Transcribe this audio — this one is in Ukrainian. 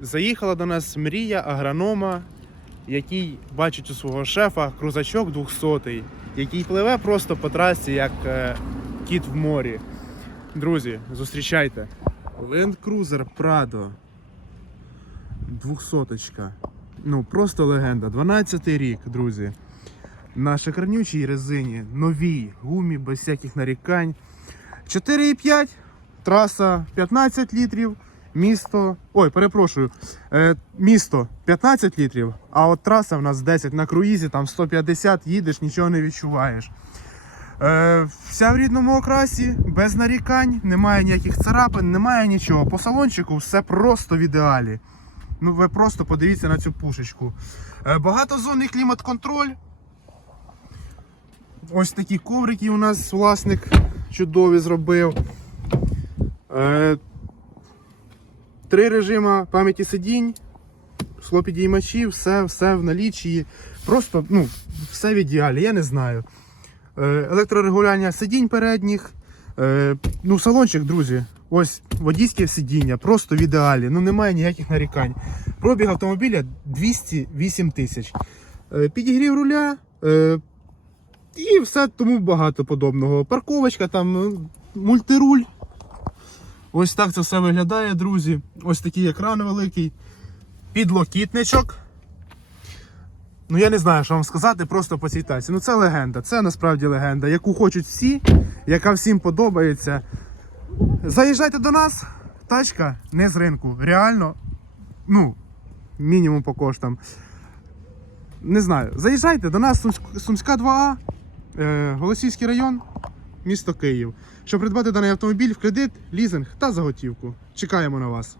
Заїхала до нас мрія агронома, який бачить у свого шефа крузачок 200 який пливе просто по трасі, як е, кіт в морі. Друзі, зустрічайте. Land Cruiser Prado. 200 Ну, просто легенда. 12-й рік, друзі. На шикарнючій резині, новій гумі, без всяких нарікань. 4,5, траса 15 літрів, місто. Ой, перепрошую, е, місто 15 літрів, а от траса в нас 10 на круїзі, там 150 їдеш, нічого не відчуваєш. Е, вся в рідному окрасі, без нарікань, немає ніяких царапин, немає нічого. По салончику все просто в ідеалі. Ну, ви просто подивіться на цю пушечку. Е, багатозонний клімат-контроль. Ось такі коврики у нас власник чудові зробив. Е, три режима пам'яті сидінь, склопідіймачі, все, все в налічі. Просто ну, все в ідеалі, я не знаю. Е, електрорегулювання сидінь передніх. Е, ну, салончик, друзі. Ось водійське сидіння, просто в ідеалі. Ну немає ніяких нарікань. Пробіг автомобіля 208 тисяч. Е, підігрів руля. І все тому багато подобного. Парковочка, там е, мультируль. Ось так це все виглядає, друзі. Ось такий екран великий. Підлокітничок. Ну я не знаю, що вам сказати, просто по цій тачці. Ну це легенда, це насправді легенда, яку хочуть всі, яка всім подобається. Заїжджайте до нас, тачка не з ринку. Реально, ну, мінімум по коштам. Не знаю. Заїжджайте до нас, Сумська 2А, е, Голосівський район, місто Київ. Щоб придбати даний автомобіль в кредит, лізинг та заготівку. Чекаємо на вас.